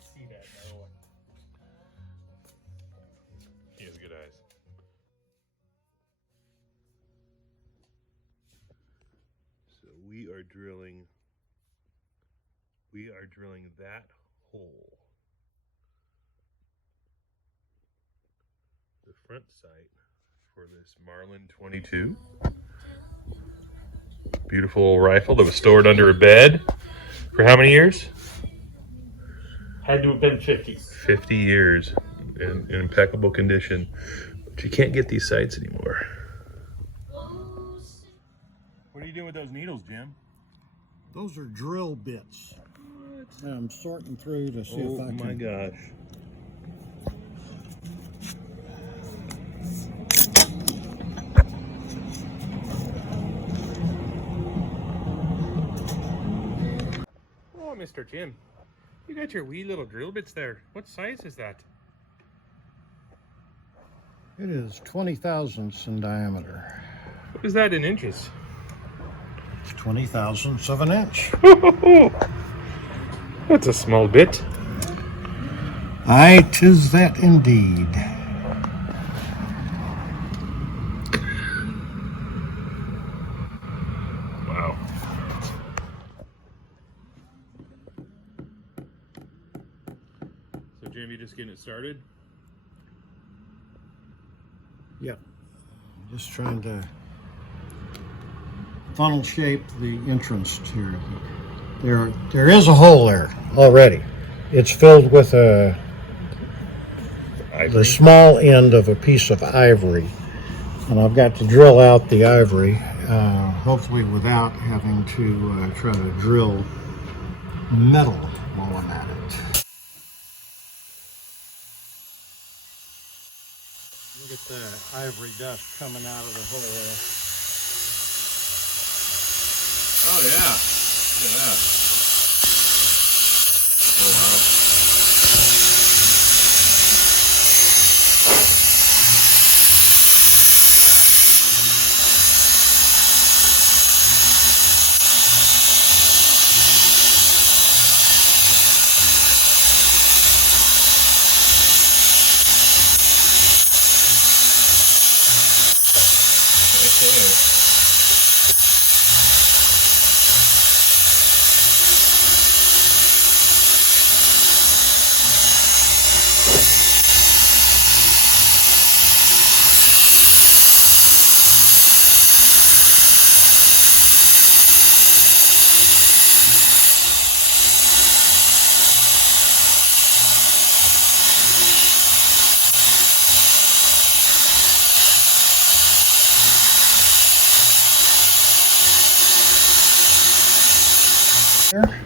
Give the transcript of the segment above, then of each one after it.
see that in that one. He has good eyes. So we are drilling that hole. The front sight for this Marlin 22. Beautiful rifle that was stored under a bed for how many years? Had to have been 50. 50 years in impeccable condition. But you can't get these sights anymore. What are you doing with those needles, Jim? Those are drill bits. And I'm sorting through to see if I can. Oh my gosh. Oh, Mr. Jim, you got your wee little drill bits there. What size is that? It is 20 thousandths in diameter. What is that in inches? 20 thousandths of an inch. That's a small bit. Aye, 'tis that indeed. Wow. So, Jim, you just getting it started? Yep. Just trying to funnel shape the entrance here. There is a hole there already. It's filled with the small end of a piece of ivory, and I've got to drill out the ivory, hopefully without having to try to drill metal while I'm at it. Look at the ivory dust coming out of the hole. Oh yeah. Look at that. Oh wow. Here.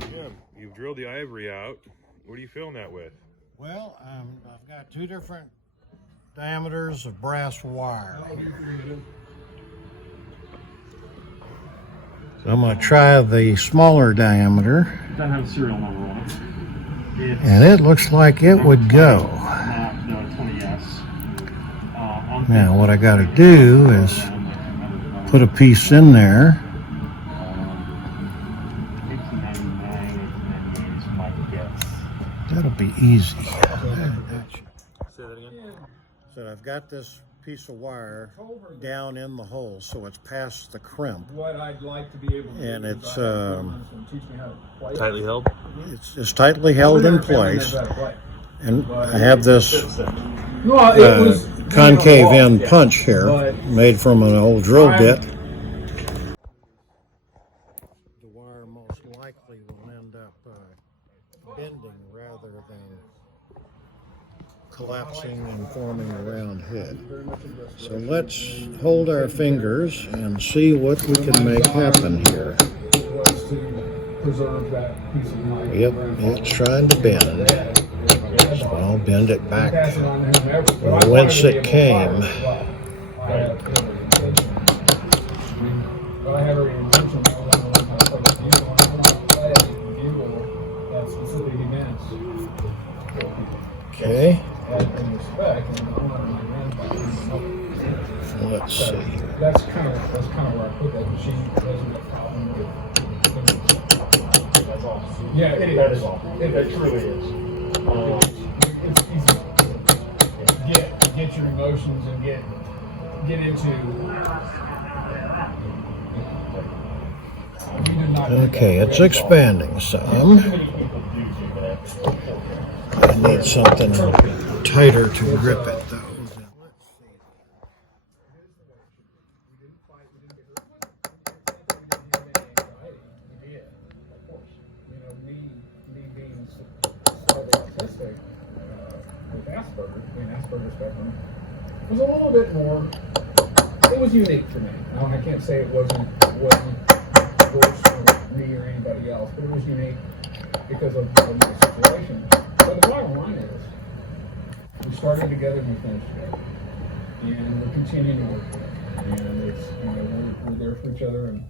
Jim, you've drilled the ivory out. What are you filling that with? Well, I've got two different diameters of brass wire. So I'm going to try the smaller diameter, Doesn't have a serial number on it. and it looks like it would go. No, 20S. Now what I got to do is put a piece in there. 1899 is my guess. That'll be easy. Say that again. So I've got this piece of wire down in the hole, so it's past the crimp, What I'd like to be able to and do is it's teach me how to play. Tightly held? it's tightly held in place, and I have this Well, it was concave end punch here, made from an old drill bit. The wire most likely will end up bending rather than collapsing and forming a round head. So let's hold our fingers and see what we can make happen here. was to preserve that piece of night. Yep, it's trying to bend. So I'll bend it back from whence it came. But I have every intention of Let's So see. that's kind of where I put that machine. It doesn't have a problem with. That's awesome. Yeah, it is. That is awesome. It truly is. It's easy to get your emotions and get into. You do not do Okay, that. it's expanding some. I need something tighter to grip it though. Autistic with Asperger's spectrum, was a little bit more. It was unique for me. Now, I can't say it wasn't worse for me or anybody else, but it was unique because of my situation. But the bottom line is, we started together and we finished together, and we're continuing to work together. And it's we're there for each other, and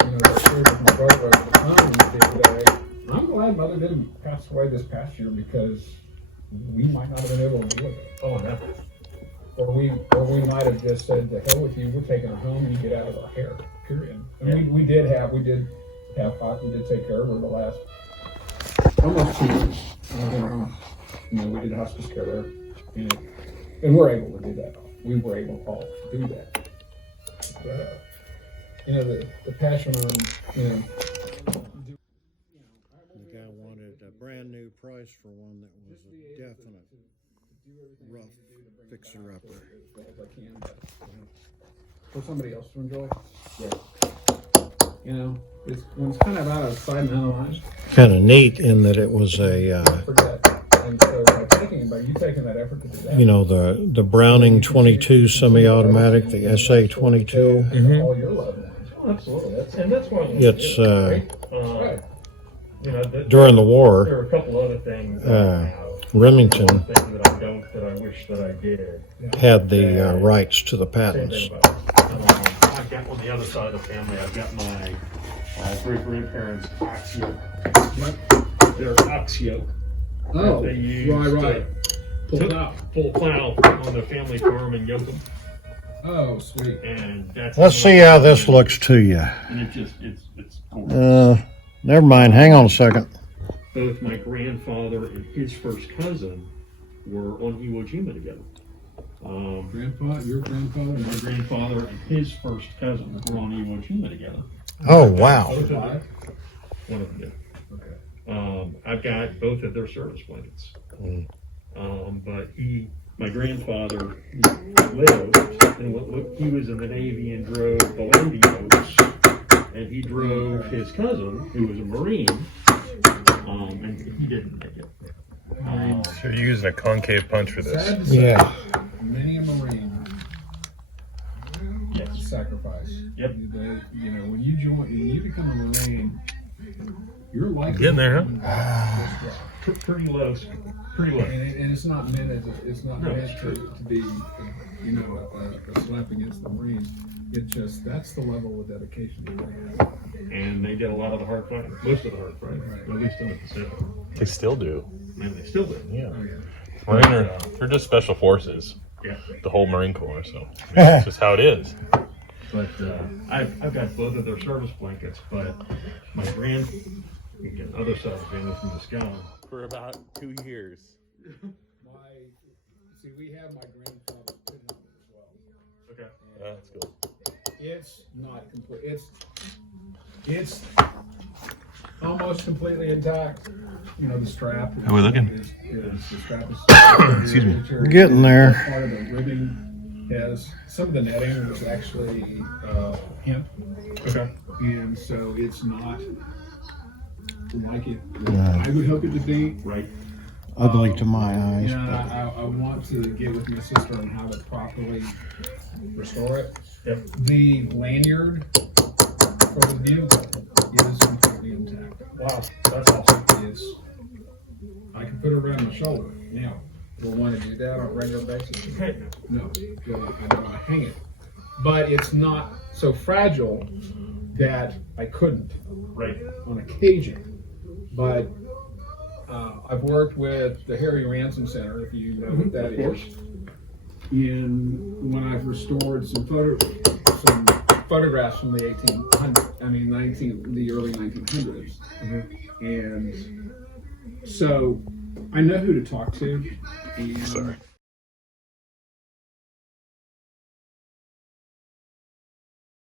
that shared with my brother over the time the other day. I'm glad Mother didn't pass away this past year because we might not have been able to deal with it. Oh, no. Or we might have just said, "To hell with you, we're taking her home and you get out of our hair." Period. And we did have Pop. We did take care of her the last almost 2 years. We did hospice care there, and we're able to do that. We were able all to do that. But the passion on The guy wanted a brand new price for one that was a definite rough fixer-upper. as I can, but, for somebody else to enjoy. Yeah. It's when it's kind of out of sight and out of mind. Kind of neat in that it was a, Forget. And so by taking that effort to do that. the Browning 22 semi-automatic, the SA 22. All your loved ones. Oh, absolutely. That's one. It's Right. during the There war, are a couple other things. Remington One thing that I don't, that I wish that I did. had the rights to the Same patents. thing about, I've got on the other side of the family, I've got my great-grandparents' ox yoke. Their ox yoke. Oh, They used right. Pull to it out. pull plow on the family farm and yoke them. Oh, sweet. And that's. Let's see how this looks to you. And it's gorgeous. Never mind. Hang on a second. Both my grandfather and his first cousin were on Iwo Jima together. Your grandfather? My grandfather and his first cousin were on Iwo Jima together. Oh, wow. Both of them. One of them did. Okay. I've got both of their service blankets. But my grandfather lived, and he was in the Navy and drove the landing boats, and he drove his cousin, who was a Marine, and he didn't make it. So you're using a concave punch for this. Sad to say, Yeah. many a Marine Yes. sacrifice. Yep. When you become a Marine, you're likely Getting there, huh? Pretty low. Pretty low. And it's not meant No, meant it's true. to be, a slap against the Marines. It just, that's the level of dedication that they have. And they did a lot of the hard fighting, most of the hard fighting, Right. at least in the Pacific. They still do. And they still do. Yeah. Oh, yeah. Marine they're just special forces. Yeah. The whole Marine Corps. So it's just how it is. But I've got both of their service blankets, but my other side of the family from this guy. For about 2 years. We have my grandfather's pin on it as well. Okay. That's cool. It's not complete. It's almost completely intact. The strap. How are we looking? The strap is. Excuse me. We're getting there. Part of the ribbing has some of the netting is actually hemp. Okay. And so it's not like it. Yeah. I would hope it to be. Right. Ugly to my eyes. I want to get with my sister on how to properly restore it. Yep. The lanyard for the vehicle is completely intact. Wow, that's awesome. I can put it around my shoulder. Now, do I want to do that on a regular basis? Right. No, I don't want to hang it. But it's not so fragile that I couldn't Right. on occasion. But I've worked with the Harry Ransom Center, if you know what that is. And when I've restored some photographs from the early 1900s. And so I know who to talk to. And Sorry.